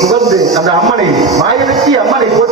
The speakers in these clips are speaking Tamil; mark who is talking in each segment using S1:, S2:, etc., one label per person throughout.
S1: புகழ்ந்து அந்த அம்மனை மாயனுக்கு அம்மனை போட்டு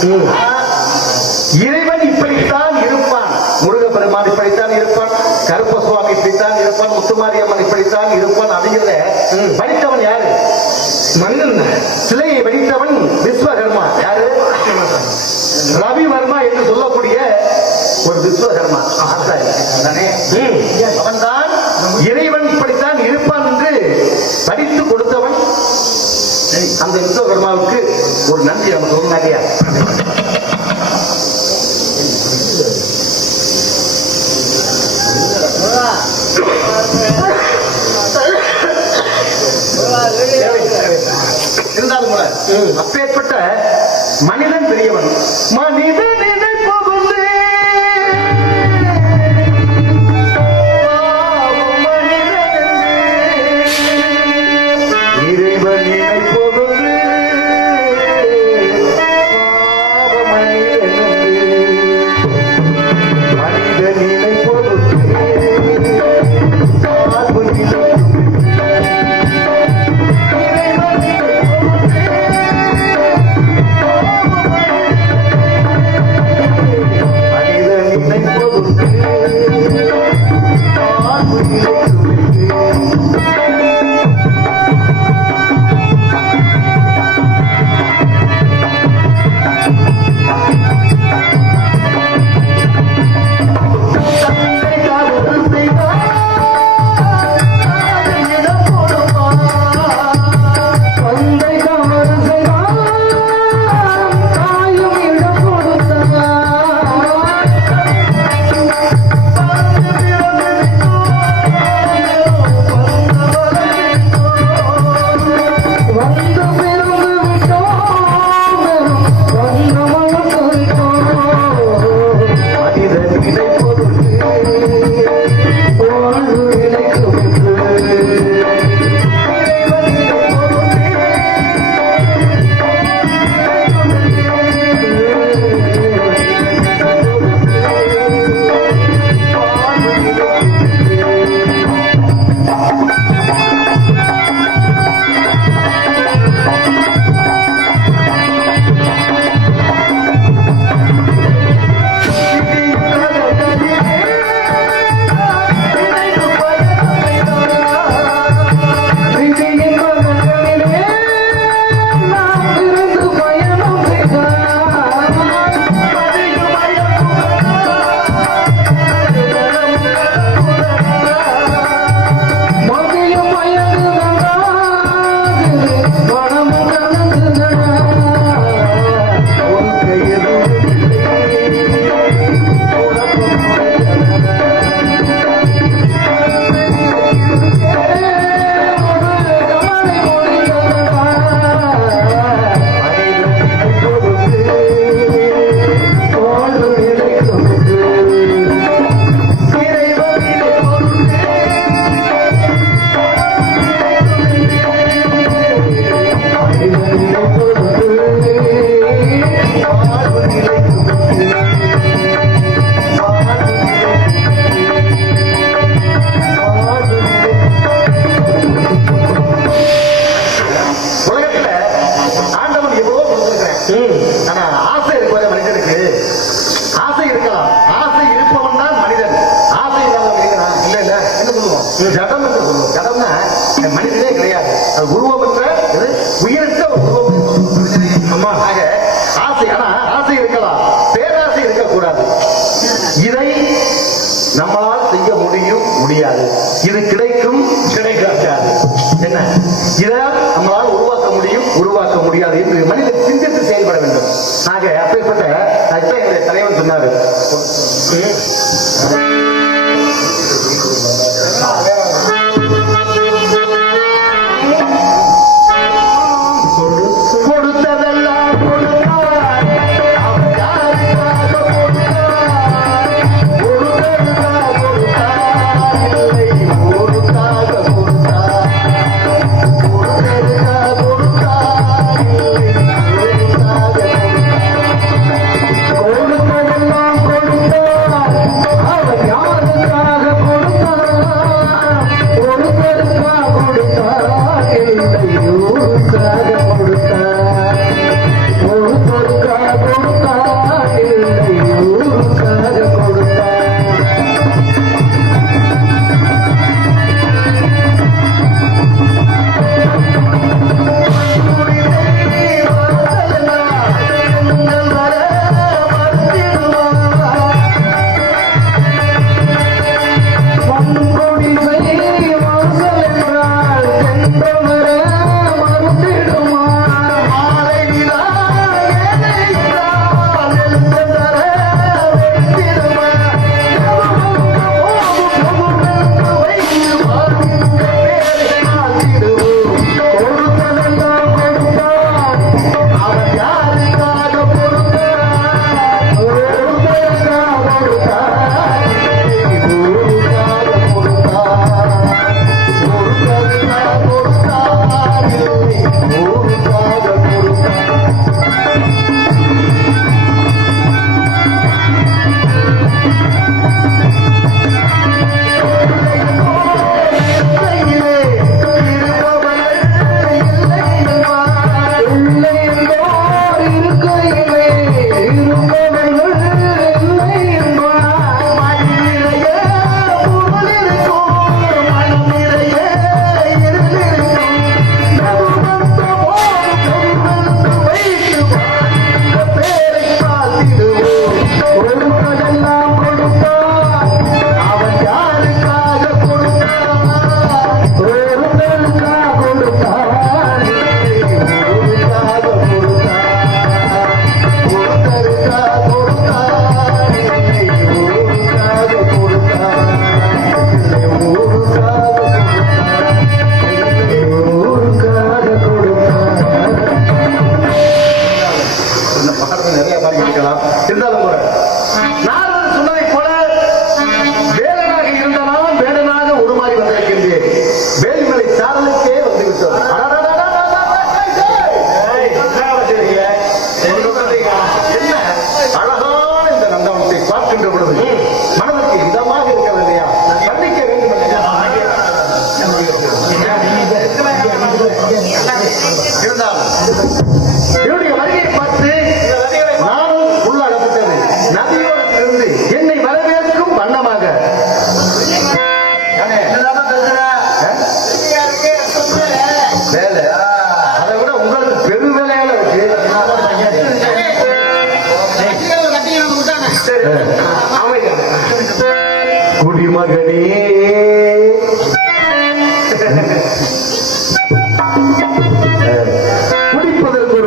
S1: ஆஹ், இறைவன் இப்படித்தான் இருப்பான். முருகப்பெருமான் இப்படித்தான் இருப்பான். கருப்ப சுவாமி இப்படித்தான் இருப்பான். முத்துமாரியம்மன் இப்படித்தான் இருப்பான். அப்படிங்கிறத படித்தவன் யாரு? மனிதன் சிலையை வடித்தவன் விஸ்வகர்மா. யாரு? ரவிவர்மா என்று சொல்லக்கூடிய ஒரு விஸ்வகர்மா? அவன்தான் இறைவன் இப்படித்தான் இருப்பான் என்று படித்து கொடுத்தவன் அந்த விஸ்வகர்மாவுக்கு. ஒரு நன்றி நம்ம சொன்னாடியா இருந்தாலும் கூட அப்பேற்பட்ட மனிதன் பெரியவன். மனிதன்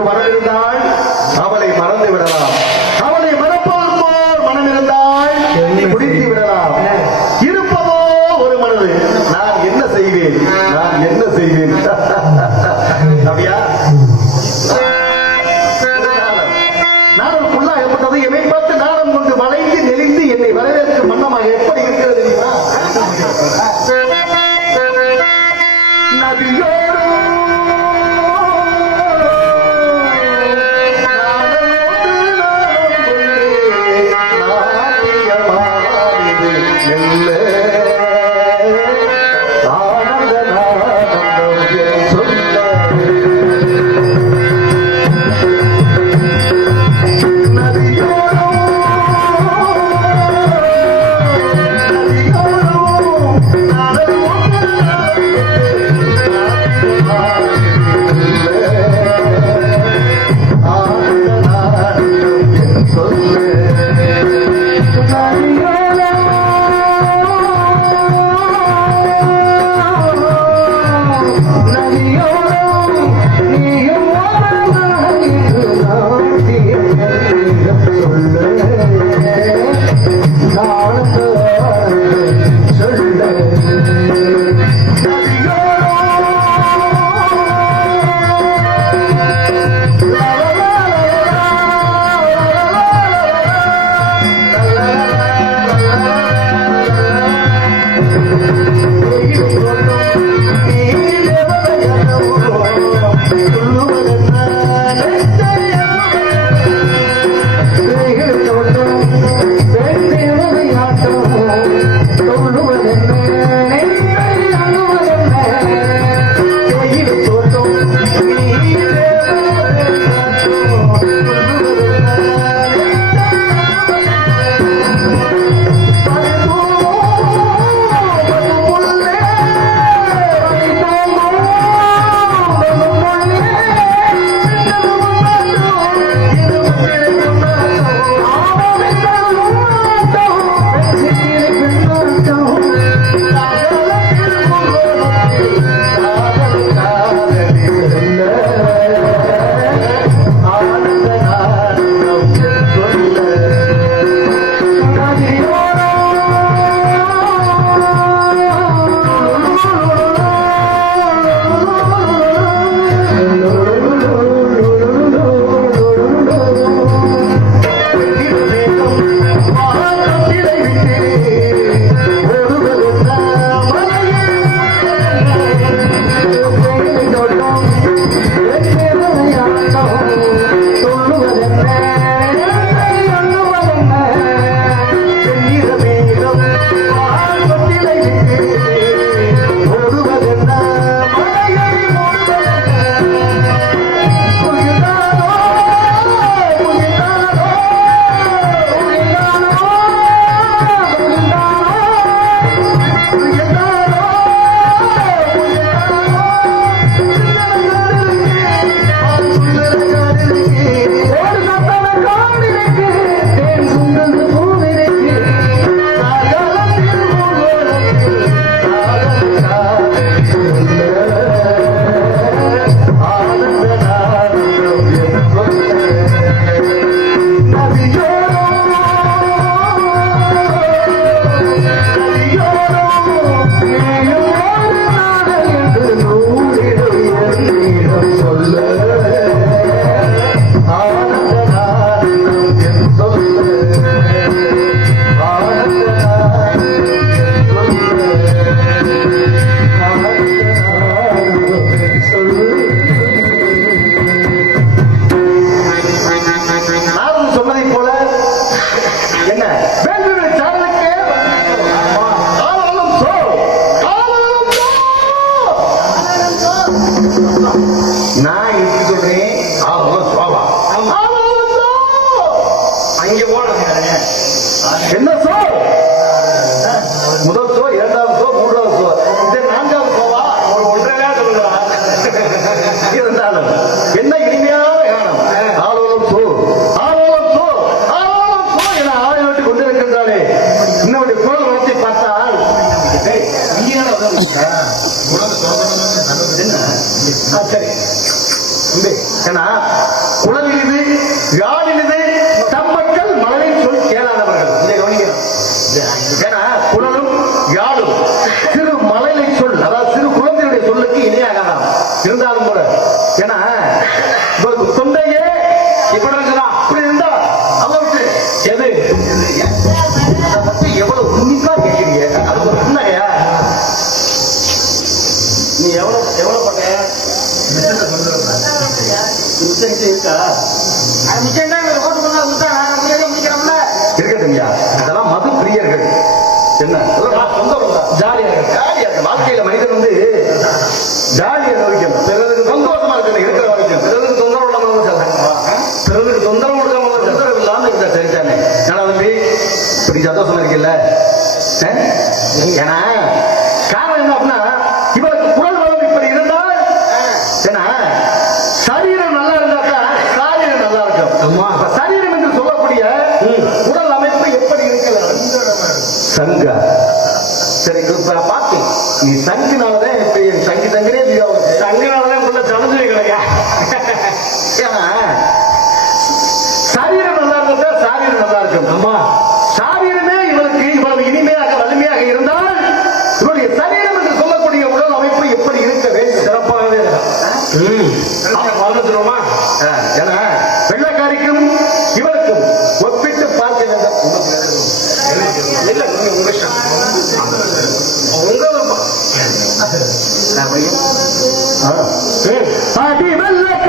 S1: ஒரு மனம் 人呢 நீ எவ்வளவு எவ்வளவு பண்ண? மிச்சம் இருக்கா இருக்கட்டும்யா அதெல்லாம் மது பிரியர்கள். என்ன? அதெல்லாம் சொந்த பந்தா. ஜாலியா இருக்கு? ஜாலியா இருக்கு? வாழ்க்கையில மனிதன் வந்து ஜாலியா நோய்க்கணும் பிறருக்கு சந்தோஷமா இருக்கணும் இருக்கிற வரைக்கும். பிறருக்கு தொந்தரவு இல்லாம சொல்றேன் பிறருக்கு தொந்தரவு கொடுக்காம தொந்தரவு இல்லாம இருந்தா சரிதானே ஏன்னா வந்து இப்படி சந்தோஷமா இருக்கல ஏன்னா
S2: ஆமா
S1: சாரீரமே இவனுக்கு இவ்வளவு இனிமையாக வலிமையாக இருந்தால் இவனுடைய சரீரம் என்று சொல்லக்கூடிய உடல் அமைப்பு எப்படி இருக்க வேண்டும்?
S2: சிறப்பாகவே ம். வாழ்ந்துருவோமா
S1: ஆ, ஏன்னா வெள்ளக்காரிக்கும் இவருக்கும் ஒப்பிட்டு பார்க்க வேண்டும்.
S2: இல்ல உங்க இஷ்டம். உங்க விருப்பம்.
S1: அடி வெள்ளக்காரி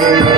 S1: Thank you.